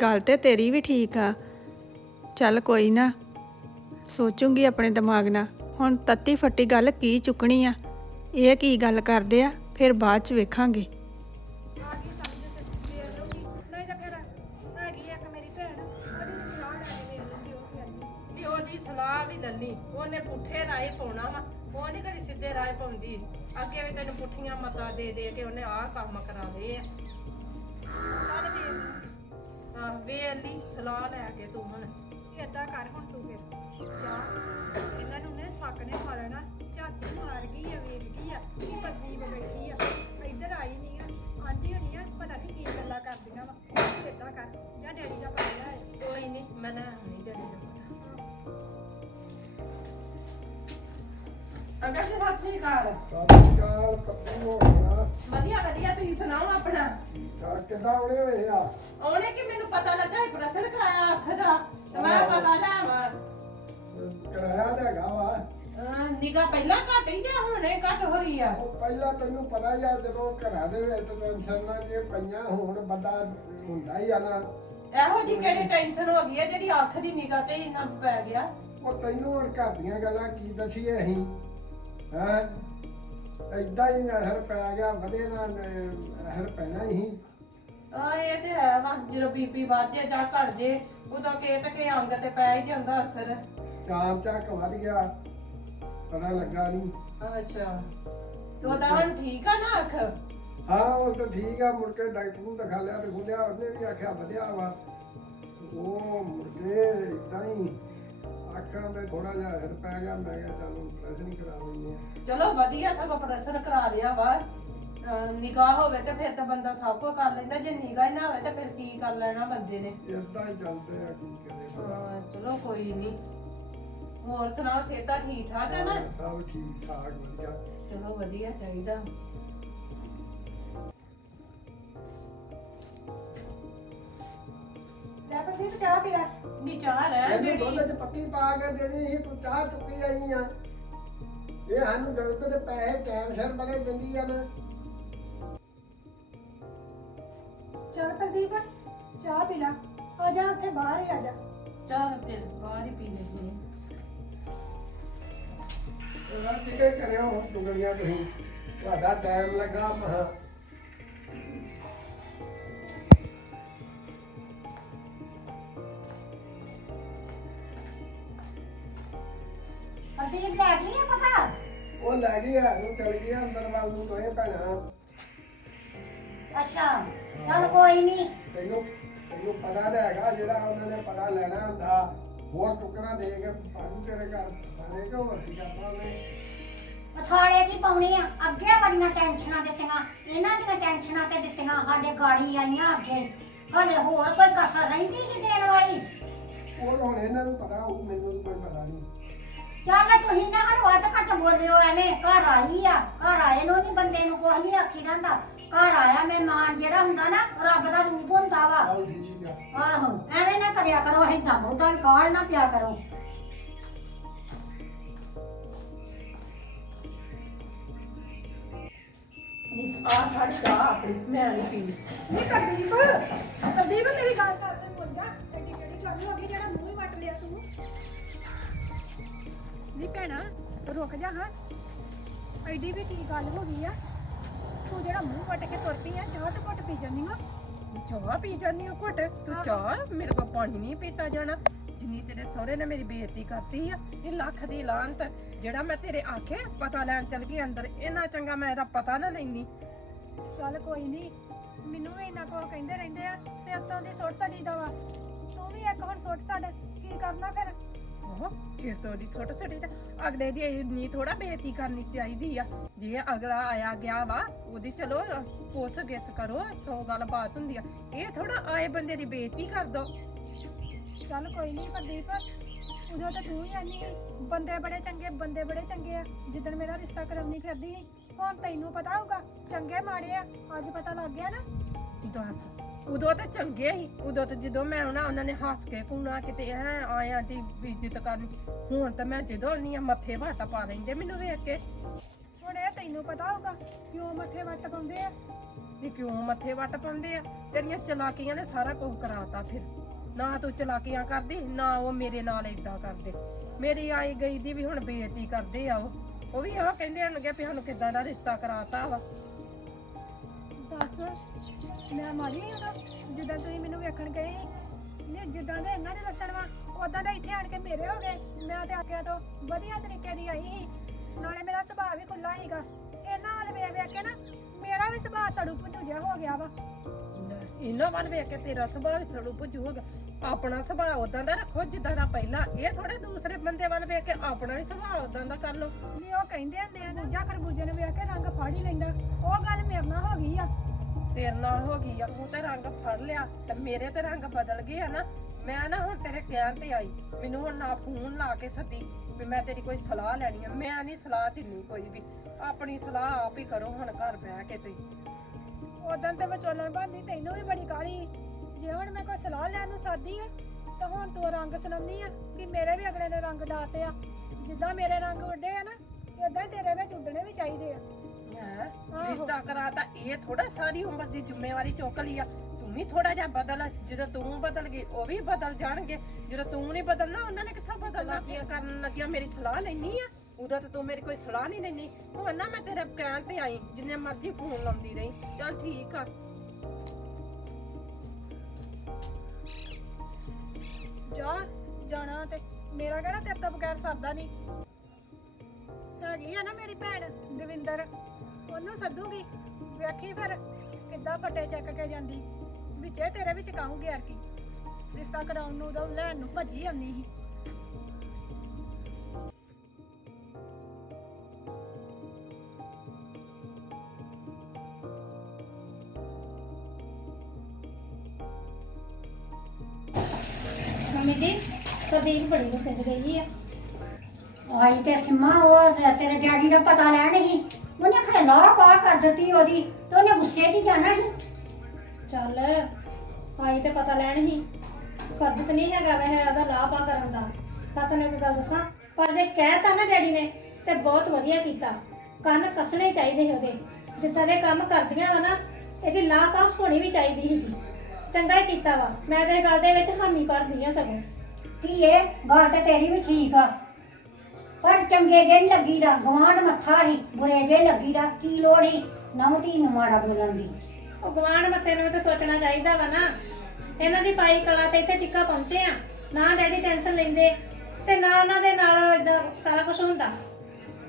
ਗੱਲ ਤੇ ਤੇਰੀ ਵੀ ਠੀਕ ਆ। ਚੱਲ ਕੋਈ ਨਾ, ਸੋਚੂਗੀ ਆਪਣੇ ਦਿਮਾਗ ਨਾਲ। ਹੁਣ ਤੱਤੀ ਫੱਟੀ ਗੱਲ ਕੀ ਚੁੱਕਣੀ ਆ? ਇਹ ਕੀ ਗੱਲ ਕਰਦੇ ਆ? ਫਿਰ ਬਾਅਦ ਚ ਵੇਖਾਂਗੇ। ਨਹੀਂ ਉਹਦੀ ਸਲਾਹ ਵੀ ਲੱਲੀ ਉਹਨੇ ਪੁੱਠੇ ਰਾਏ ਪਾਉਣਾ ਵਾ ਉਹ ਨਹੀਂ ਕਦੀ ਸਿੱਧੇ ਰਾਏ ਪਾਉਂਦੀ ਅੱਗੇ ਵੀ ਤੈਨੂੰ ਪੁੱਠੀਆਂ ਮਤਾਂ ਦੇ ਦੇ ਕੇ ਉਹਨੇ ਆਹ ਕੰਮ ਕਰਾਵੇ ਆ ਚੱਲ ਵੇਖ ਹਾਂ ਵੇਖ ਲਈ ਸਲਾਹ ਲੈ ਕੇ ਤੂੰ ਹੁਣ। ਏਦਾਂ ਕਰ ਹੁਣ ਤੂੰ ਫਿਰ। ਜਾ। ਇਹਨਾਂ ਨੂੰ ਨੇ ਸੱਕ ਨੇ ਖਾ ਲੈਣਾ। ਝਾਤੀ ਮਾਰ ਗਈ ਆ ਵੇਖ ਗਈ ਆ ਕਿ ਬੰਦੀ ਬੈਠੀ ਆ। ਇੱਧਰ ਆਈ ਨਹੀਂ ਆ ਆਂਦੀ ਹੋਣੀ ਆ ਪਤਾ ਨਹੀਂ ਕੀ ਗੱਲਾਂ ਕਰਦੀਆਂ ਵਾ। ਏਦਾਂ ਕਰ ਜਾ ਡੈਡੀ ਦਾ ਪਤਾ ਲੈ ਕੋਈ ਨਹੀਂ ਮੈਂ ਲੈ ਨਹੀਂ ਡੈਡੀ ਦਾ ਪਤਾ ਅੰਕਲ ਜੀ ਸਤਿ ਸ੍ਰੀ ਅਕਾਲ। ਸਤਿਕਾਰ ਕੱਪੂ ਹੋਣਾ ਵਧੀਆ ਵਧੀਆ ਤੁਸੀਂ ਸੁਣਾਓ ਆਪਣਾ? ਤਾਂ ਕਿੱਦਾਂ ਉੜੇ ਹੋਏ ਆ? ਉਹਨੇ ਕਿ ਮੈਨੂੰ ਪਤਾ ਲੱਗਾ ਇਹ ਪ੍ਰਸਲ ਕਰਾਇਆ ਅੱਖ ਦਾ ਤੇ ਮੈਂ ਪਤਾ ਲਿਆਵਾਂ। ਕਿਰਾਇਆ ਤਾਂ ਹੈਗਾ ਵਾ। ਨਿਗਾ ਪਹਿਲਾਂ ਘਟ ਹੀ ਤੇ ਹੁਣੇ ਘਟ ਹੋਈ ਆ। ਉਹ ਪਹਿਲਾਂ ਤੈਨੂੰ ਪਤਾ ਯਾ ਜਦੋਂ ਘਰਾਂ ਦੇ ਵਿੱਚ ਟੈਨਸ਼ਨਾਂ ਜੇ ਪਈਆਂ ਹੋਣ ਬੰਦਾ ਹੁੰਦਾ ਹੀ ਆ ਨਾ। ਇਹੋ ਜੀ ਕਿਹੜੀ ਟੈਨਸ਼ਨ ਹੋ ਗਈ ਹੈ ਜਿਹੜੀ ਅੱਖ ਦੀ ਨਿਗਾ ਤੇ ਇੰਨਾ ਪੈ ਗਿਆ? ਉਹ ਤੈਨੂੰ ਹੁਣ ਘਰ ਦੀਆਂ ਗੱਲਾਂ ਕੀ ਦਸੀਏ ਅਸੀਂ? ਹੈ? ਏਦਾਂ ਹੀ ਨਹਿਰ ਪੈ ਗਿਆ ਵਧੇ ਨਾ ਨਹਿਰ ਪੈਣਾ ਹੀ। ਆ ਇਹ ਤੇ ਹੈ ਵਾ ਜਦੋਂ ਬੀਪੀ ਵੱਧ ਜਾਂ ਘਟ ਜੇ ਉਦੋਂ ਕੇ ਤਕੇ ਅੰਗ ਤੇ ਪੈ ਹੀ ਜਾਂਦਾ ਅਸਰ। ਚਾਰ ਚੱਕ ਵੱਧ ਗਿਆ ਪਤਾ ਲੱਗਾ ਨਹੀਂ। ਅੱਛਾ ਤੇ ਉਹਦਾ ਹੁਣ ਠੀਕ ਆ ਨਾ ਅੱਖ? ਹਾਂ ਉਹ ਤਾਂ ਠੀਕ ਆ ਮੁੜ ਕੇ ਡਾਕਟਰ ਨੂੰ ਦਿਖਾ ਲਿਆ ਤੇ ਖੁੱਲਿਆ ਉਹਨੇ ਵੀ ਆਖਿਆ ਵਧਿਆ ਵਾ। ਉਹ ਮੁੜ ਕੇ ਇਦਾਂ ਹੀ ਅੱਖਾਂ ਤੇ ਥੋੜਾ ਜਿਹਾ ਹਿਰ ਪੈ ਗਿਆ ਮੈਂ ਕਿਹਾ ਚੱਲ ਪ੍ਰੈਸ਼ਨ ਕਰਾ ਲੈਂਦੇ ਆ ਚਲੋ ਵਧੀਆ ਸਗੋਂ ਪ੍ਰਦਰਸ਼ਨ ਕਰਾ ਲਿਆ ਵਾ। ਨਿਗਾਹ ਹੋਵੇ ਤੇ ਫਿਰ ਤਾਂ ਬੰਦਾ ਸਭ ਕੁਝ ਕਰ ਲੈਂਦਾ ਜੇ ਨਿਗਾਹ ਹੀ ਨਾ ਹੋਵੇ ਤਾਂ ਫਿਰ ਕੀ ਕਰ ਲੈਣਾ ਬੰਦੇ ਨੇ। ਇਦਾਂ ਹੀ ਚੱਲਦੇ ਆ ਕੀ ਕਰੇ। ਹਾਂ, ਚਲੋ ਕੋਈ ਨਹੀਂ ਹੋਰ ਸੁਣਾਓ ਸਿਹਤਾਂ ਠੀਕ ਠਾਕ ਹੈ ਨਾ? ਸਭ ਠੀਕ ਠਾਕ ਵਧੀਆ। ਚਲੋ ਵਧੀਆ ਚਾਹੀਦਾ। ਲੈ ਪ੍ਰਦੀਪ ਚਾਹ ਪੀ ਲੈ। ਨੀ ਚਾਹ ਰਹਿ ਇਹਨੂੰ ਦੁੱਧ ਜਿਹੜੀ ਚ ਪੱਤੀ ਪਾ ਕੇ ਦੇਣੀ ਸੀ ਤੂੰ ਚਾਹ ਚੁੱਕੀ ਆਈ ਆ। ਇਹ ਸਾਨੂੰ ਦੁੱਧ ਦੇ ਪੈਸੇ ਟਾਈਮ ਸਿਰ ਬੜੇ ਦਿੰਦੀ ਆ ਨਾ। ਚੱਲ ਪ੍ਰਦੀਪ ਚਾਹ ਪੀ ਲੈ। ਆ ਜਾ ਉੱਥੇ ਬਾਹਰ ਹੀ ਆ ਜਾ। ਚਾਹ ਫਿਰ ਬਾਹਰ ਹੀ ਪੀ ਲੈਂਦੇ ਹਾਂ ਰੱਜ ਕੇ ਕਰਿਓ ਚੁਗਲੀਆਂ ਤੁਸੀਂ। ਤੁਹਾਡਾ ਟਾਈਮ ਲੱਗਾ ਮਹਾ ਪ੍ਰਦੀਪ ਲੈ ਗਈ ਆ ਪਤਾ? ਉਹ ਲੈ ਗਈ ਹੈ ਨੂੰ ਚਲ ਗਈ ਆ ਅੰਦਰ ਵੱਲ ਨੂੰ ਦੋਏ ਭੈਣਾਂ। ਅੱਛਾ ਚੱਲ ਕੋਈ ਨਹੀਂ ਤੈਨੂੰ ਤੈਨੂੰ ਪਤਾ ਤਾਂ ਹੈਗਾ ਜਿਹੜਾ ਉਹਨਾਂ ਨੇ ਪਤਾ ਲੈਣਾ ਹੁੰਦਾ ਹੋਰ ਟੁਕੜਾ ਦੇ ਕੇ ਪਾਣੀ ਤੇਰੇ ਘਰ ਪਾਣੇ ਕਿ ਹੋਰ ਕੀ ਕਰਨਾ ਉਹਨੇ। ਮਥਾੜੇ ਕੀ ਪਾਉਣੇ ਆ? ਅੱਗੇ ਬੜੀਆਂ ਟੈਨਸ਼ਨਾਂ ਦਿੱਤੀਆਂ ਇਹਨਾਂ ਦੀਆਂ ਟੈਨਸ਼ਨਾਂ ਤੇ ਦਿੱਤੀਆਂ ਸਾਡੇ ਗਾੜੀ ਆਈਆਂ ਅੱਗੇ। ਹਲੇ ਹੋਰ ਕੋਈ ਕਸਰ ਰਹਿੰਦੀ ਸੀ ਦੇਣ ਵਾਲੀ? ਉਹ ਹੁਣ ਇਹਨਾਂ ਨੂੰ ਪਤਾ ਹੋਊ ਮੈਨੂੰ ਤਾਂ ਕੋਈ ਪਤਾ ਨਹੀਂ। ਚੱਲ ਤੁਸੀਂ ਨਾ ਹਣ ਵੱਧ ਘੱਟ ਬੋਲਿਓ ਐਵੇਂ ਘਰ ਆਈ ਆ ਘਰ ਆਏ ਨੂੰ ਨਹੀਂ ਬੰਦੇ ਨੂੰ ਕੁਝ ਨਹੀਂ ਆਖੀ ਜਾਂਦਾ। ਘਰ ਆਇਆ ਮਹਿਮਾਨ ਜਿਹੜਾ ਹੁੰਦਾ ਨਾ ਉਹ ਰੱਬ ਦਾ ਰੂਪ ਹੁੰਦਾ ਵਾ। ਚੱਲ ਠੀਕ ਆ ਆਹੋ ਐਵੇਂ ਨਾ ਕਰਿਆ ਕਰੋ ਏਦਾਂ ਬਹੁਤਾ ਕਾਲ ਨਾ ਪਿਆ ਕਰੋ। ਆ ਫੜ ਚਾਹ ਆਪਣੀ ਮੈਂ ਨਹੀਂ ਪੀਣੀ। ਨਹੀਂ ਪ੍ਰਦੀਪ ਪ੍ਰਦੀਪ ਮੇਰੀ ਗੱਲ ਕਰ ਤੇ ਸੁਣ ਜਾ। ਐਡੀ ਕਿਹੜੀ ਗੱਲ ਹੋ ਗਈ ਜਿਹੜਾ ਮੂੰਹ ਹੀ ਵੱਟ ਲਿਆ ਤੂੰ? ਨਹੀਂ ਭੈਣਾ ਰੁਕ ਜਾ ਹਾਂ। ਐਡੀ ਵੀ ਕੀ ਗੱਲ ਹੋ ਗਈ ਆ? ਤੂੰ ਜਿਹੜਾ ਮੂੰਹ ਵੱਟ ਕੇ ਤੁਰ ਪਈ ਆ ਚਾਹ ਤੇ ਘੁੱਟ ਪੀ ਜਾਂਦੀ ਆ। ਚਾਹ ਪੀ ਜਾਨੀ ਆ ਘੁੱਟ। ਤੂੰ ਚਾਹ ਮੇਰੇ ਕੋਲ ਪਾਣੀ ਨਹੀਂ ਪੀਤਾ ਜਾਣਾ। ਜਿੰਨੀ ਤੇਰੇ ਸਹੁਰੇ ਨੇ ਮੇਰੀ ਬੇਇੱਜ਼ਤੀ ਕਰਤੀ ਆ ਇਹ ਲੱਖ ਦੀ ਲਾਂਤ ਜਿਹੜਾ ਮੈਂ ਤੇਰੇ ਆਖੇ ਪਤਾ ਲੈਣ ਚਲ ਗਈ ਅੰਦਰ ਇਹਨਾਂ ਚੰਗਾ ਮੈਂ ਇਹਦਾ ਪਤਾ ਨਾ ਲੈਣੀ ਚੱਲ ਕੋਈ ਨਹੀਂ ਮੈਨੂੰ ਵੀ ਇੰਨਾ ਕੋ ਕਹਿੰਦੇ ਰਹਿੰਦੇ ਆ ਸਿਰ ਤੋਂ ਦੀ ਸੁੱਟ ਸੜੀ ਦਾ ਵਾ ਤੂੰ ਵੀ ਇੱਕ ਹੁਣ ਸੁੱਟ ਛੱਡ ਕੀ ਕਰਨਾ ਫਿਰ? ਉਹ ਚਿਰ ਤੋਂ ਦੀ ਤਾਂ ਅਗਲੇ ਦੀ ਇੰਨੀ ਥੋੜਾ ਬੇਇੱਜ਼ਤੀ ਕਰਨੀ ਚਾਹੀਦੀ ਆ। ਜੇ ਅਗਲਾ ਆਇਆ ਗਿਆ ਵਾ, ਉਹਦੀ ਚਲੋ ਪੁੱਛ ਗਿੱਛ ਕਰੋ, ਸੌ ਗੱਲ ਬਾਤ ਹੁੰਦੀ ਆ। ਇਹ ਥੋੜਾ ਆਏ ਬੰਦੇ ਦੀ ਬੇਇੱਜ਼ਤੀ ਕਰ ਦੋ। ਚੱਲ ਕੋਈ ਨਹੀਂ ਪ੍ਰਦੀਪ, ਉਦੋਂ ਤਾਂ ਤੂੰ ਹੀ ਆਨੀ ਬੰਦੇ ਬੜੇ ਚੰਗੇ, ਬੰਦੇ ਬੜੇ ਚੰਗੇ ਆ। ਜਿੱਦਣ ਮੇਰਾ ਰਿਸ਼ਤਾ ਕਰਾਉਣੀ ਫਿਰਦੀ ਸੀ, ਹੁਣ ਤੈਨੂੰ ਪਤਾ ਹੋਊਗਾ, ਚੰਗੇ ਮਾੜੇ ਆ, ਅੱਜ ਪਤਾ ਲੱਗ ਗਿਆ ਨਾ। ਦੱਸ ਉਦੋਂ ਤਾਂ ਚੰਗੇ ਸੀ, ਉਦੋਂ ਤਾਂ ਜਦੋਂ ਮੈਂ ਉਹਨਾਂ ਉਹਨਾਂ ਨੇ ਹੱਸ ਕੇ ਕੁਣਾ ਕਿਤੇ ਐ ਆਇਆ ਦੀ ਇੱਜ਼ਤ ਕਰਨੀ। ਹੁਣ ਤਾਂ ਮੈਂ ਜਦੋਂ ਨਹੀਂ ਮੱਥੇ ਵਾਟਾ ਪਾ ਲੈਂਦੇ ਮੈਨੂੰ ਵੇਖ ਕੇ। ਹੁਣ ਇਹ ਤੈਨੂੰ ਪਤਾ ਹੋਊਗਾ ਕਿਉਂ ਮੱਥੇ ਵੱਟ ਪਾਉਂਦੇ ਆ? ਇਹ ਕਿਉਂ ਮੱਥੇ ਵੱਟ ਪਾਉਂਦੇ ਆ? ਤੇਰੀਆਂ ਚਲਾਕੀਆਂ ਨੇ ਸਾਰਾ ਕੁਝ ਕਰਾਤਾ ਫਿਰ। ਨਾ ਤੂੰ ਚਲਾਕੀਆਂ ਕਰਦੀ, ਨਾ ਉਹ ਮੇਰੇ ਨਾਲ ਏਦਾਂ ਕਰਦੇ। ਮੇਰੀ ਆਈ ਗਈ ਦੀ ਵੀ ਹੁਣ ਬੇਇੱਜ਼ਤੀ ਕਰਦੇ ਆ ਉਹ। ਉਹ ਵੀ ਉਹ ਕਹਿੰਦੇ ਹਨਗੇ ਵੀ ਸਾਨੂੰ ਕਿੱਦਾਂ ਦਾ ਰਿਸ਼ਤਾ ਕਰਾਤਾ ਵਾ। ਦੱਸ। ਮੈਂ ਮਾਰੀ ਉਹਦਾ ਜਿੱਦਾਂ ਤੁਸੀਂ ਮੈਨੂੰ ਵੇਖਣ ਗਏ ਨੇ ਜਿੱਦਾਂ ਦੇ ਇਹਨਾਂ ਦੇ ਲੱਛਣ ਵਾ ਉਦਾਂ ਦਾ ਇੱਥੇ ਆਣ ਕੇ ਮੇਰੇ ਹੋ ਗਏ ਮੈਂ ਤੇ ਆਖਿਆ ਤੋਂ ਵਧੀਆ ਤਰੀਕੇ ਦੀ ਆਈ ਸੀ ਨਾਲੇ ਮੇਰਾ ਸੁਭਾਅ ਵੀ ਖੁੱਲਾ ਸੀਗਾ। ਇਹਨਾਂ ਵੱਲ ਵੇਖ ਵੇਖ ਕੇ ਨਾ ਮੇਰਾ ਵੀ ਸੁਭਾਅ ਸੜੂ ਭੁੱਜੂ ਜਿਹਾ ਹੋ ਗਿਆ ਵਾ। ਇਹਨਾਂ ਵੱਲ ਵੇਖ ਕੇ ਤੇਰਾ ਸੁਭਾਅ ਵੀ ਸੜੂ ਭੁੱਜੂ ਹੋ ਗਿਆ। ਆਪਣਾ ਸੁਭਾਅ ਉਦਾਂ ਦਾ ਰੱਖੋ ਜਿੱਦਾਂ ਦਾ ਪਹਿਲਾਂ ਇਹ ਥੋੜੇ ਦੂਸਰੇ ਬੰਦੇ ਵੱਲ ਵੇਖ ਕੇ ਆਪਣਾ ਵੀ ਸੁਭਾਅ ਉਦਾਂ ਦਾ ਕਰ ਲਓ। ਨਹੀਂ ਉਹ ਕਹਿੰਦੇ ਹੁੰਦੇ ਆ ਦੂਜਾ ਖਰਬੂਜੇ ਨੂੰ ਵੇਖ ਕੇ ਰੰਗ ਫੜ ਹੀ ਲੈਂਦਾ ਉਹ ਗੱਲ ਮੇਰੇ ਨਾਲ ਹੋ ਗਈ ਆ। ਤੇਰੇ ਨਾਲ ਹੋ ਗਈ ਆ, ਤੂੰ ਤੇ ਰੰਗ ਫੜ ਲਿਆ ਤੇ ਮੇਰੇ ਤੇ ਰੰਗ ਬਦਲ ਗਏ ਆ ਨਾ। ਮੈਂ ਨਾ ਹੁਣ ਤੇਰੇ ਕਹਿਣ ਤੇ ਆਈ, ਮੈਨੂੰ ਹੁਣ ਨਾ ਫੋਨ ਲਾ ਕੇ ਸੱਦੀ ਵੀ ਮੈਂ ਤੇਰੀ ਕੋਈ ਸਲਾਹ ਲੈਣੀ ਆ। ਮੈਂ ਨਹੀਂ ਸਲਾਹ ਦਿੰਨੀ ਕੋਈ ਵੀ, ਆਪਣੀ ਸਲਾਹ ਆਪ ਹੀ ਕਰੋ ਹੁਣ ਘਰ ਬਹਿ ਕੇ ਤੁਸੀਂ। ਉਦੋਂ ਤੇ ਵਿਚੋਲਣ ਬੰਦੀ ਤੈਨੂੰ ਵੀ ਬੜੀ ਕਾਲੀ ਜੇ ਹੁਣ ਮੈਂ ਕੋਈ ਸਲਾਹ ਲੈਣ ਨੂੰ ਸਾਦੀ ਆ, ਤਾਂ ਹੁਣ ਤੂੰ ਰੰਗ ਸੁਣਾਉਂਦੀ ਆ ਕਿ ਮੇਰੇ ਵੀ ਅਗਲੇ ਨੇ ਰੰਗ ਡਾਤੇ ਆ। ਜਿੱਦਾਂ ਮੇਰੇ ਰੰਗ ਉੱਡੇ ਆ ਨਾ ਇਦਾਂ ਤੇਰੇ ਵਿੱਚ ਉੱਡਣੇ ਵੀ ਚਾਹੀਦੇ ਆ। ਹੈਂ? ਰਿਸ਼ਤਾ ਕਰਾਤਾ ਇਹ ਥੋੜਾ ਸਾਰੀ ਉਮਰ ਦੀ ਜ਼ਿੰਮੇਵਾਰੀ ਚੁੱਕ ਲਈ ਆ। ਤੂੰ ਵੀ ਥੋੜਾ ਜਿਹਾ ਬਦਲ ਜਦੋਂ ਤੂੰ ਬਦਲ ਗਈ ਉਹ ਵੀ ਬਦਲ ਜਾਣਗੇ। ਜਦੋਂ ਤੂੰ ਨਹੀਂ ਬਦਲਣਾ ਉਹਨਾਂ ਨੇ ਕਿੱਥੋਂ ਬਦਲਣਾ? ਕੀ ਕਰਨ ਲੱਗਿਆ ਮੇਰੀ ਸਲਾਹ ਲੈਣੀ ਆ। ਉਦੋਂ ਤਾਂ ਤੂੰ ਮੇਰੀ ਕੋਈ ਸਲਾਹ ਨਹੀਂ ਲੈਣੀ ਹੁਣ ਨਾ ਮੈਂ ਤੇਰੇ ਕਹਿਣ ਤੇ ਆਈ ਜਿੰਨੇ ਮਰਜ਼ੀ ਫੋਨ ਲਾਉਂਦੀ ਰਹੀ। ਚੱਲ ਠੀਕ ਆ। ਜਾ ਜਾਣਾ ਤੇ। ਮੇਰਾ ਕਿਹੜਾ ਤੇਰੇ ਤੋਂ ਬਗੈਰ ਸਰਦਾ ਨਹੀਂ? ਹੈਗੀ ਆ ਨਾ ਮੇਰੀ ਭੈਣ ਦਵਿੰਦਰ। ਉਹਨੂੰ ਸੱਦੂਗੀ। ਵੇਖੀ ਫਿਰ ਕਿੱਦਾਂ ਫੱਟੇ ਚੱਕ ਕੇ ਜਾਂਦੀ। ਵਿੱਚੇ ਤੇਰੇ ਵਿੱਚ ਕਾਹੂਗੀ ਯਾਰ ਕੀ ਰਿਸ਼ਤਾ ਕਰਾਉਣ ਨੂੰ ਉਹਦਾ ਲੈਣ ਨੂੰ ਭੱਜੀ ਆਉਂਦੀ ਸੀ। ਮੰਮੀ ਜੀ, ਪ੍ਰਦੀਪ ਬੜੀ ਗੁੱਸੇ 'ਚ ਗਈ ਆ। ਆਈ ਤੇ ਸਿਮਾ ਉਹ ਤੇ ਤੇਰੇ ਡੈਡੀ ਦਾ ਪਤਾ ਲੈਣ ਹੀ। ਉਹਨੇ ਖਰੇ ਲਾਹ ਪਾ ਕਰ ਦਿੱਤੀ ਉਹਦੀ ਤੇ ਉਹਨੇ ਗੁੱਸੇ 'ਚ ਹੀ ਜਾਣਾ ਸੀ। ਚੱਲ ਆਈ ਤੇ ਪਤਾ ਲੈਣ ਹੀ। ਫਰਜ਼ ਤੇ ਨਹੀਂ ਹੈਗਾ ਵੈਸੇ ਉਹਦਾ ਲਾਪਾ ਕਰਨ ਦਾ। ਤਾਂ ਤੈਨੂੰ ਇੱਕ ਗੱਲ ਦੱਸਾਂ ਪਰ ਜੇ ਕਹਿਤਾ ਨਾ ਡੈਡੀ ਨੇ ਤੇ ਬਹੁਤ ਵਧੀਆ ਕੀਤਾ। ਕੰਨ ਕੱਸਣੇ ਚਾਹੀਦੇ ਸੀ ਉਹਦੇ। ਜਿੱਦਾਂ ਦੇ ਕੰਮ ਕਰਦੀਆਂ ਵਾ ਨਾ ਇਹਦੀ ਲਾਪਾ ਹੋਣੀ ਵੀ ਚਾਹੀਦੀ ਸੀਗੀ। ਚੰਗਾ ਹੀ ਕੀਤਾ ਵਾ। ਮੈਂ ਤੇ ਇਹ ਗੱਲ ਦੇ ਵਿੱਚ ਹਾਮੀ ਭਰਦੀ ਆ ਸਗੋਂ। ਧੀਏ ਗੱਲ ਤੇ ਤੇਰੀ ਵੀ ਠੀਕ ਆ। ਪਰ ਚੰਗੇ ਦਿਨ ਲੱਗੀ ਦਾ ਗਵਾਂਢ ਮੱਥਾ ਹੀ ਬੁਰੇ ਦੇ ਲੱਗੀ ਦਾ ਕੀ ਲੋੜ ਹੀ ਨੌ ਧੀ ਨੂੰ ਮਾੜਾ ਬੋਲਣ ਦੀ? ਉਹ ਗਵਾਂਢ ਮੱਥੇ ਨੂੰ ਤਾਂ ਸੋਚਣਾ ਚਾਹੀਦਾ ਵਾ ਨਾ। ਇਹਨਾਂ ਦੀ ਪਾਈ ਕਲਾ ਤੇ ਇੱਥੇ ਟਿੱਕਾ ਪਹੁੰਚੇ ਆ। ਨਾ ਡੈਡੀ ਟੈਨਸ਼ਨ ਲੈਂਦੇ ਤੇ ਨਾ ਉਹਨਾਂ ਦੇ ਨਾਲ ਇਦਾਂ ਸਾਰਾ ਕੁਝ ਹੁੰਦਾ।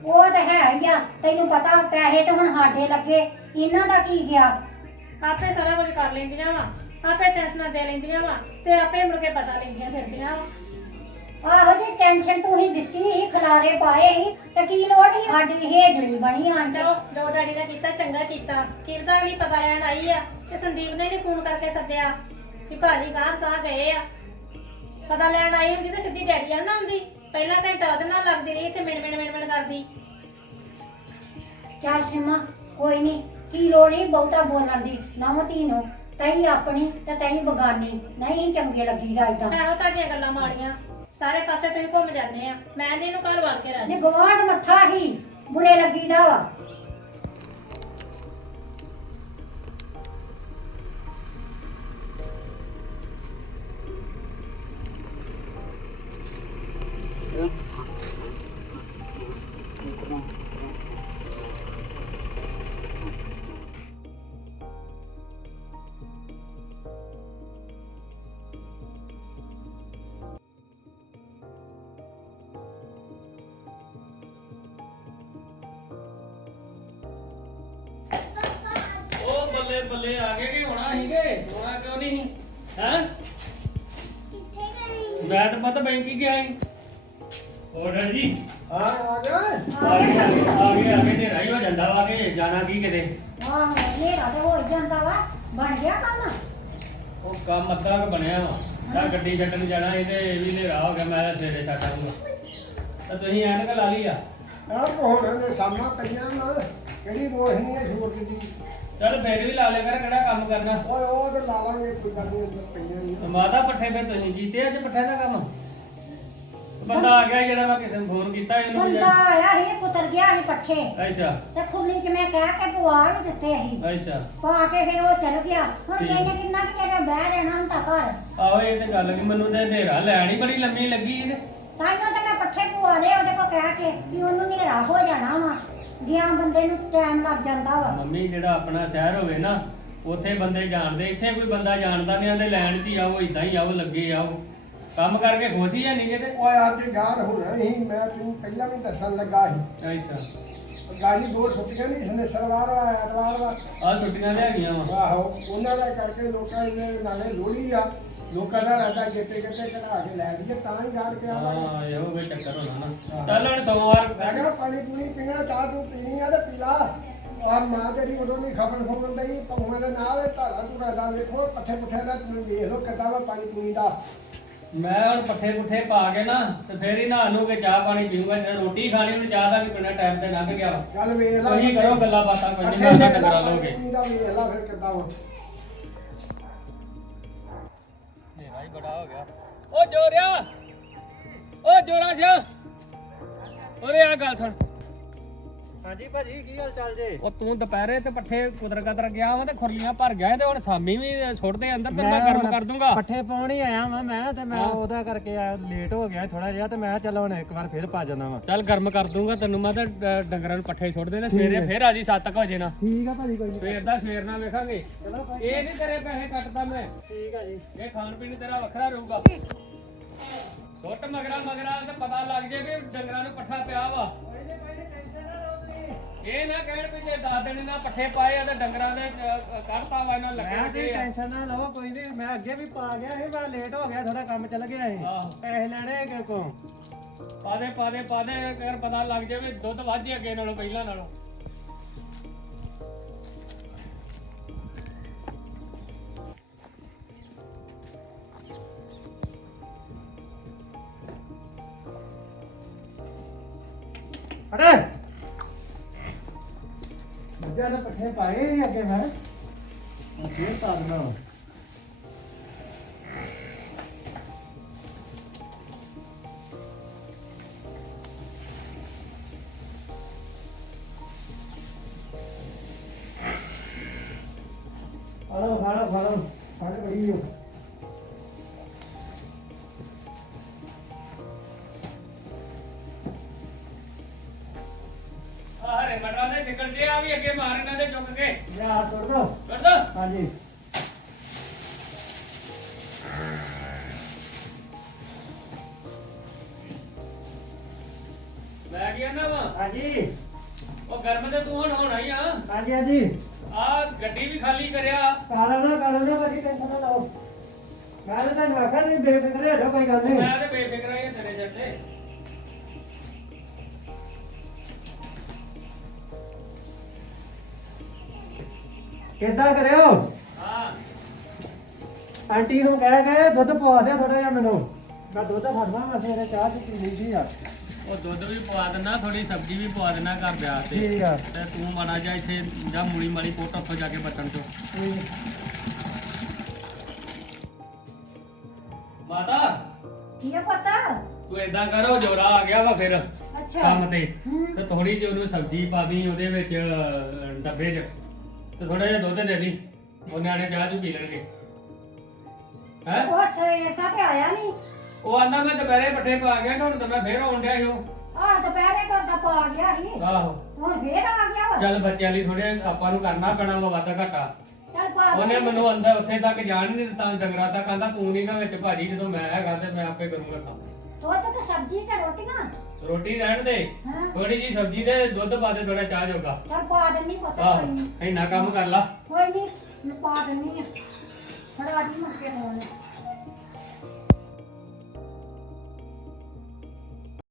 ਉਹ ਤਾਂ ਹੈ ਹੀ ਆ ਤੈਨੂੰ ਪਤਾ ਪੈਸੇ ਤਾਂ ਹੁਣ ਸਾਡੇ ਲੱਗੇ ਇਹਨਾਂ ਦਾ ਕੀ ਗਿਆ? ਆਪੇ ਸਾਰਾ ਕੁਝ ਕਰ ਲੈਂਦੀਆਂ ਵਾ ਆਪੇ ਟੈਨਸ਼ਨਾਂ ਦੇ ਲੈਂਦੀਆਂ ਵਾ ਤੇ ਆਪੇ ਮੁੜ ਕੇ ਪਤਾ ਲੈਂਦੀਆਂ ਫਿਰਦੀਆਂ ਵਾ। ਆਹੋ ਜੀ ਟੈਨਸ਼ਨ ਤੂੰ ਹੀ ਦਿੱਤੀ ਸੀ ਖਲਾਰੇ ਪਾਏ ਸੀ ਤੇ ਕੀ ਲੋੜ ਸੀ? ਸਾਡੀ ਹੇਜਲੀ ਬਣੀ ਆਣ ਕੇ। ਚਲੋ ਜੋ ਡੈਡੀ ਨੇ ਕੀਤਾ ਚੰਗਾ ਕੀਤਾ। ਕਿਰਦਾ ਵੀ ਪਤਾ ਲੈਣ ਆਈ ਆ ਕਿ ਸੰਦੀਪ ਨੇ ਨਹੀਂ ਫੋਨ ਕਰਕੇ ਸੱਦਿਆ ਕਿ ਭਾਜੀ ਗਾਂਹ ਸਾਹ ਗਏ ਆ। ਪਤਾ ਲੈਣ ਆਈ ਹੁੰਦੀ ਤਾਂ ਸਿੱਧੀ ਡੈਡੀ ਆ ਨਾ ਆਉਂਦੀ। ਪਹਿਲਾਂ ਘੰਟਾ ਉਹਦੇ ਨਾਲ ਲੱਗਦੀ ਰਹੀ ਇੱਥੇ ਮਿੰਟ ਮਿੰਟ ਮਿੰਟ ਮਿੰਟ ਕਰਦੀ। ਚੱਲ ਸਿਮਾ ਕੋਈ ਨਹੀਂ ਕੀ ਲੋੜ ਹੀ ਬਹੁਤਾ ਬੋਲਣ ਦੀ? ਨੌ ਧੀ ਨੂੰ ਤਈ ਆਪਣੀ ਤੇ ਤਈ ਬਗਾਨੀ ਨਹੀਂ ਚੰਗੇ ਲੱਗੀਦਾ ਇਦਾਂ ਇਹੋ ਤੁਹਾਡੀਆਂ ਗੱਲਾਂ ਮਾੜੀਆਂ। ਸਾਰੇ ਪਾਸੇ ਤੁਸੀਂ ਘੁੰਮ ਜਾਂਦੇ ਆ। ਮੈਂ ਨਹੀਂ ਇਹਨੂੰ ਘਰ ਵੜ ਕੇ ਰਾਜੀ ਜੇ ਗਵਾਂਢ ਮੱਥਾ ਹੀ ਬੁਰੇ ਲੱਗੀਦਾ ਵਾ। ਬੱਲੇ ਆ ਗਏ ਕਿ ਹੋਣਾ ਸੀਗੇ ਹੋਣਾ ਕਿਉਂ ਨਹੀਂ ਹੈ? ਮੈਂ ਤਾਂ ਪਤਾ ਬੈਂਕ ਹੀ ਗਿਆ ਸੀ ਹੋਰ ਡਰ ਜੀ? ਹਾਂ ਆ ਆ ਗਏ ਆ ਗਏ ਆ ਗਏ ਆ ਗਏ ਨੇਰਾ ਹੀ ਹੋ ਜਾਂਦਾ ਵਾ ਕਿ ਜਾਣਾ ਕੀ ਕਿਤੇ। ਆਹ ਹਨੇਰਾ ਤੇ ਹੋ ਹੀ ਜਾਂਦਾ ਵਾ। ਬਣ ਗਿਆ ਕੰਮ? ਉਹ ਕੰਮ ਅੱਧਾ ਕੁ ਬਣਿਆ ਵਾ। ਤਾਂ ਗੱਡੀ ਛੱਡਣ ਜਾਣਾ ਸੀ ਤੇ ਇਹ ਵੀ ਨੇਰਾ ਹੋ ਗਿਆ ਮੈਂ ਸਵੇਰੇ ਛੱਡ ਆਊਂਗਾ। ਤਾਂ ਤੁਸੀਂ ਐਨਕ ਲਾ ਲਈ ਆ? ਯਾਰ ਕੋਹਣ ਦੇ ਸਾਹਮਣਾ ਪਈਆਂ ਨਾ ਕਿਹੜੀ ਰੋਸ਼ਨੀ ਹੈ ਸੂਰਜ ਦੀ ਚੱਲ ਫੇਰ ਵੀ ਲਾ ਲੈ ਕਰ ਕਿਹੜਾ ਕੰਮ ਕਰਨਾ? ਓਏ ਉਹ ਤੇ ਲਾ ਲਾਂਗੇ ਕੋਈ ਗੱਲ ਨਹੀਂ ਇੱਧਰ ਪਈਆਂ ਹੀ ਤੇ ਮਾਤਾ ਪੱਠੇ ਫੇਰ ਤੁਸੀਂ ਕੀਤੇ ਅੱਜ ਪੱਠੇ ਦਾ ਕੰਮ? ਬੰਦਾ ਆ ਗਿਆ ਜਿਹੜਾ ਮੈਂ ਕਿਸੇ ਨੂੰ ਫੋਨ ਕੀਤਾ ਇਹਨੂੰ ਬੰਦਾ ਆਇਆ ਸੀ ਪੁੱਤਰ ਗਿਆ ਸੀ ਪੱਠੇ। ਅੱਛਾ। ਤੇ ਖੁਰਲੀ ਚ ਮੈਂ ਕਹਿ ਕੇ ਪਵਾ ਨੂੰ ਦਿੱਤੇ ਸੀ। ਅੱਛਾ। ਪਾ ਕੇ ਫਿਰ ਉਹ ਚਲ ਗਿਆ। ਹੁਣ ਠੀਕ। ਕਹਿੰਦੇ ਕਿੰਨਾ ਕਿ ਚਿਰ ਬਹਿ ਰਹਿਣਾ ਹੁਣ ਤਾਂ ਘਰ? ਆਹੋ ਇਹ ਤੇ ਗੱਲ ਕਿ ਮੈਨੂੰ ਤੇ ਹਨੇਰਾ ਲੈਣ ਹੀ ਬੜੀ ਲੰਮੀ ਲੱਗੀ ਇਹਦੇ। ਤਾਈਓ ਤਾਂ ਮੈਂ ਪੱਠੇ ਪਵਾ ਲਏ ਉਹਦੇ ਕੋਲ ਕਹਿ ਕੇ ਵੀ ਉਹਨੂੰ ਹਨੇਰਾ ਹੋ ਜਾਣਾ ਵਾ। ਗਿਆ ਬੰਦੇ ਨੂੰ ਟਾਈਮ ਲੱਗ ਜਾਂਦਾ ਵਾ। ਮੰਮੀ ਜਿਹੜਾ ਆਪਣਾ ਸ਼ਹਿਰ ਹੋਵੇ ਨਾ ਉੱਥੇ ਬੰਦੇ ਜਾਣਦੇ ਇੱਥੇ ਕੋਈ ਬੰਦਾ ਜਾਣਦਾ ਨਹੀਂ ਆਂਦੇ ਲੈਣ 'ਚ ਹੀ ਆਓ ਇਦਾਂ ਹੀ ਆਓ ਲੱਗੇ ਆਓ। ਕੰਮ ਕਰਕੇ ਖੁਸ਼ ਹੀ ਨਹੀਂ ਕਿਤੇ? ਓਏ ਅੱਜ ਗਾੜ ਹੋਣਾ ਹੀ ਮੈਂ ਤੈਨੂੰ ਪਹਿਲਾਂ ਵੀ ਦੱਸਣ ਲੱਗਾ ਸੀ। ਅੱਛਾ। ਗਾੜੀ ਦੋ ਛੁੱਟੀਆਂ ਨਹੀਂ ਸਨੇ ਸਰਵਾਰ ਵਾ ਐਤਵਾਰ ਵਾ। ਆ ਛੁੱਟੀਆਂ ਲੈ ਗਈਆਂ ਵਾ। ਆਹੋ ਉਹਨਾਂ ਦਾ ਕਰਕੇ ਲੋਕਾਂ ਨੇ ਨਾਲੇ ਲੋਹੜੀ ਆ। ਲੋਕਾਂ ਦਾ ਰਾਦਾ ਗਿੱਟੇ ਗਿੱਟੇ ਕਢਾ ਕੇ ਲੈ ਗਏ ਤਾਂ ਹੀ ਗਾੜ ਕੇ ਆਵਾਂਗੇ। ਹਾਂ ਇਹੋ ਵੀ ਚੱਕਰ ਹੋਣਾ ਨਾ ਚੱਲ ਹੁਣ ਸੋਮਵਾਰ ਮੈਂ ਕਿਹਾ ਪਾਣੀ ਪੂਣੀ ਪੀਣਾ ਚਾਹ ਤੂੰ ਪੀਣੀ ਆ ਤੇ ਪੀ ਲਾ। ਆ ਮਾਂ ਤੇਰੀ ਉਦੋਂ ਦੀ ਖਬਰ ਖਬਰ ਦਈ ਪਹੁਆਂ ਦੇ ਨਾਲ ਇਹ ਧਾਰਾ ਧੁਰਾ ਦਾ ਵੇਖੋ ਪੱਠੇ ਪੁੱਠੇ ਦਾ ਤੁਸੀਂ ਵੇਖ ਲਓ ਕਿੱਦਾਂ ਵਾ ਪਾਣੀ ਪੂਣੀ ਦਾ। ਮੈਂ ਹੁਣ ਪੱਠੇ ਪੁੱਠੇ ਪਾ ਕੇ ਨਾ ਤੇ ਫੇਰ ਹੀ ਨਹਾ ਨੂੰ ਕੇ ਚਾਹ ਪਾਣੀ ਪੀਊਗਾ ਜੇ ਰੋਟੀ ਖਾਣੀ ਉਹਨੂੰ ਚਾਹ ਦਾ ਵੀ ਬਿਨਾਂ ਟਾਈਮ ਤੇ ਲੰਘ ਗਿਆ। ਵਾ। ਚੱਲ ਵੇਖ ਲਾ। ਤੁਸੀਂ ਕਰੋ ਗੱਲਾਂ ਬਾਤਾਂ ਕੋਈ ਨਹੀਂ ਪੱਠੇ ਮੈਂ ਵੇਖ ਨਾ ਲਾ, ਡੰਗਰਾਂ ਲੋਗੇ ਪਾਣੀ ਪੂਣੀ ਦਾ ਵੇਖ ਲਾ ਫਿਰ ਕਿੱਦਾਂ ਵਾ। ਬੜਾ ਹੋ ਗਿਆ। ਓ ਜੋਰਿਆ! ਓ ਜੋਰਾ ਸਿਆ! ਓਰੇ ਆ ਗੱਲ ਸੁਣ। ਹਾਂਜੀ ਭਾਜੀ ਕੀ ਹਾਲ ਚਾਲ ਜੇ? ਉਹ ਤੂੰ ਦੁਪਹਿਰੇ ਤੇ ਪੱਠੇ ਕੁਦਰ ਕਦਰ ਗਿਆ ਵਾ ਤੇ ਖੁਰਲੀਆਂ ਭਰ ਗਿਆ ਤੇ ਹੁਣ ਸਾਮੀ ਵੀ ਸੁੱਟਦੇ ਅੰਦਰ ਤੇ ਮੈਂ ਗਰਮ ਕਰ ਦੂੰਗਾ। ਪੱਠੇ ਪਾਉਣ ਹੀ ਆਇਆ ਵਾਂ ਮੈਂ ਤੇ ਮੈਂ। ਉਹਦਾ ਕਰਕੇ ਆ ਲੇਟ ਹੋ ਗਿਆ ਥੋੜਾ ਜਿਹਾ ਤੇ ਮੈਂ ਚੱਲ ਹੁਣ ਇੱਕ ਵਾਰ ਫਿਰ ਪਾ ਜਾਣਾ ਵਾ। ਚੱਲ ਗਰਮ ਕਰ ਦੂੰਗਾ ਤੈਨੂੰ ਮੈਂ ਤੇ ਡੰਗਰਾਂ ਨੂੰ ਪੱਠੇ ਸੁੱਟ ਦੇ ਤੇ ਸਵੇਰੇ ਫੇਰ ਆ ਜੀ 7 ਵਜੇ ਨਾ ਠੀਕ ਆ ਭਾਜੀ ਕੋਈ ਨਹੀਂ ਸਵੇਰ ਦਾ ਸਵੇਰ ਨਾਲ ਵੇਖਾਂਗੇ। ਇਹ ਨਹੀਂ ਤੇਰੇ ਪੈਸੇ ਕੱਟਦਾ ਮੈਂ। ਠੀਕ ਆ ਜੀ। ਇਹ ਖਾਣ ਪੀਣ ਤੇਰਾ ਵੱਖਰਾ ਰਹੂਗਾ। ਸੁੱਟ ਮਗਰਾ ਮਗਰਾ ਤੇ ਪਤਾ ਲੱਗ ਜੇ ਵੀ ਡੰਗਰਾਂ ਨੂੰ ਪੱਠਾ ਪਿਆ ਵਾ। ਇਹ ਨਾ ਕਹਿਣ ਵੀ ਜੇ 10 ਦਿਨ ਨਾ ਪੱਠੇ ਪਾਏ ਆ ਤੇ ਡੰਗਰਾਂ ਦੇ ਕੱਢਤਾ ਵਾ ਇਹਨਾਂ ਮੈਂ ਲੱਗੇ ਤੇ। ਟੈਨਸ਼ਨ ਨਾ ਲਓ ਕੋਈ ਨਹੀਂ ਮੈਂ ਅੱਗੇ ਵੀ ਪਾ ਗਿਆ ਸੀ ਮੈਂ ਲੇਟ ਹੋ ਗਿਆ ਥੋੜਾ ਕੰਮ ਚੱਲ ਗਿਆ ਸੀ ਆਹੋ। ਪੈਸੇ ਲੈਣੇ ਕਿ ਕੋ ਪਾਦੇ ਪਾਦੇ ਪਾਦੇ ਕਰ ਪਤਾ ਲੱਗ ਜਾਵੇ ਦੁੱਧ ਵੱਧ ਹੀ ਅੱਗੇ ਨਾਲੋਂ ਪਹਿਲਾਂ ਨਾਲੋਂ ਅੜੇ ਅੱਗੇ ਨਾ ਪੱਠੇ ਪਾਏ ਸੀ ਅੱਗੇ ਮੈਂ। ਹੁਣ ਫਿਰ ਮਟਰਾਂ ਦੇ ਛਿਕੜ ਜੇ ਆ ਵੀ ਅੱਗੇ ਮਾਰ ਇਹਨਾਂ ਦੇ ਚੁੱਕ ਕੇ। ਆ ਤੋੜ ਦੋ। ਕੱਢ ਦੋ। ਹਾਂਜੀ। ਮੈਂ ਗਿਆ ਨਾ ਵਾ। ਹਾਂਜੀ। ਉਹ ਗਰਮ ਤੇ ਤੂੰ ਹੁਣ ਹੋਣਾ ਹੀ ਆ। ਹਾਂਜੀ ਹਾਂਜੀ। ਆ ਗੱਡੀ ਵੀ ਖਾਲੀ ਕਰਿਆ। ਕਾਰਨ ਨਾ ਕਾਰਨ ਨਾ ਭਾਜੀ ਟੈਨਸ਼ਨ ਨਾ ਲਓ। ਮੈਂ ਤਾਂ ਤੁਹਾਨੂੰ ਆਖਿਆ ਨਹੀਂ ਬੇਫਿਕਰੇ ਹੋ ਕੋਈ ਗੱਲ ਨਹੀਂ। ਮੈਂ ਤੇ ਬੇਫਿਕਰ ਆ ਤੇਰੇ ਸਿਰ ਕਿੱਦਾਂ ਕਰਿਓ? ਹਾਂ। ਆਂਟੀ ਨੂੰ ਕਹਿ ਕੇ ਦੁੱਧ ਪਵਾ ਦੇ ਥੋੜਾ ਜਿਹਾ ਮੈਨੂੰ। ਮੈਂ ਦੁੱਧ ਫੜਦਾ ਮੈਂ ਸਵੇਰੇ ਚਾਹ ਚ ਪੀ ਲਈ ਸੀ ਆ। ਉਹ ਦੁੱਧ ਵੀ ਪਵਾ ਦੇਣਾ ਥੋੜੀ ਸਬਜ਼ੀ ਵੀ ਪਵਾ ਦੇਣਾ ਘਰ ਵਿਆਹ ਤੇ ਠੀਕ ਆ। ਤੇ ਤੂੰ ਮਾੜਾ ਜਾ ਇੱਥੇ ਜਾ ਮੂਲੀ ਮਾਲੀ ਕੋਟ ਉੱਥੋਂ ਜਾ ਕੇ ਬਚਣ ਚੋਂ। ਮਾਤਾ ਕੀ ਆ ਪਤਾ? ਤੂੰ ਏਦਾਂ ਕਰੋ ਜੋਰਾ ਆ ਗਿਆ ਵਾ ਫਿਰ ਅੱਛਾ। ਕੰਮ ਤੇ। ਹੂੰ। ਤੇ ਥੋੜੀ ਜਿਹੀ ਉਹਨੂੰ ਸਬਜ਼ੀ ਪਾ ਦੀ ਉਹਦੇ ਵਿੱਚ ਅਹ, ਡੱਬੇ 'ਚ। ਤੇ ਥੋੜਾ ਜਿਹਾ ਦੁੱਧ ਦੇ ਦੀ। ਉਹ ਨਿਆਣੇ ਚਾਹ ਚੂ ਪੀ ਲੈਣਗੇ। ਹੈ? ਉਹ ਸਵੇਰ ਦਾ ਤੇ ਆਇਆ ਨਹੀਂ ਉਹ ਆਂਦਾ ਮੈਂ ਦੁਪਹਿਰੇ ਪੱਠੇ ਪਾ ਗਿਆ ਤੇ ਹੁਣ ਤਾਂ ਮੈਂ ਫੇਰ ਆਉਣ ਡਿਆ ਸੀ ਉਹ। ਆ ਦੁਪਹਿਰੇ ਤੋਂ ਦਾ ਪਾ ਗਿਆ ਸੀ। ਆਹੋ। ਹੁਣ ਫੇਰ ਆ ਗਿਆ ਵਾ। ਚੱਲ ਬੱਚਿਆਂ ਲਈ ਥੋੜੇ ਆਪਾਂ ਨੂੰ ਕਰਨਾ ਪੈਣਾ ਵਾ ਵਾਧਾ ਘਾਟਾ। ਚੱਲ ਪਾ ਦੇ। ਉਹਨੇ ਮੈਨੂੰ ਅੰਦਰ ਉੱਥੇ ਤੱਕ ਜਾਣ ਨਹੀਂ ਦਿੱਤਾ ਡੰਗਰਾਂ ਤੱਕ ਆਂਦਾ ਤੂੰ ਨਹੀਂ ਨਾ ਵਿੱਚ ਭਾਜੀ ਜਦੋਂ ਮੈਂ ਹੈਗਾ ਤੇ ਮੈਂ ਆਪੇ ਕਰੂੰਗਾ ਕੰਮ। ਦੁੱਧ ਤੇ ਸਬਜ਼ੀ ਤੇ ਰੋਟੀਆਂ। ਰੋਟੀ ਰਹਿਣ ਦੇ। ਹਾਂ। ਥੋੜੀ ਜੀ ਸਬਜ਼ੀ ਦੇ ਦੁੱਧ ਪਾ ਦੇ ਥੋੜਾ ਚਾਹ ਜੋਗਾ। ਚੱਲ ਪਾ ਦਿੰਨੀ ਪਤਾ ਆਹ ਕੋਈ ਨਹੀਂ ਇੰਨਾ ਕੰਮ ਕਰ ਲਾ। ਕੋਈ ਨਹੀਂ ਪਾ ਦਿੰਨੀ ਆ। ਫੜਾ ਦੀ ਮੁੱਕੇ ਹੋਣ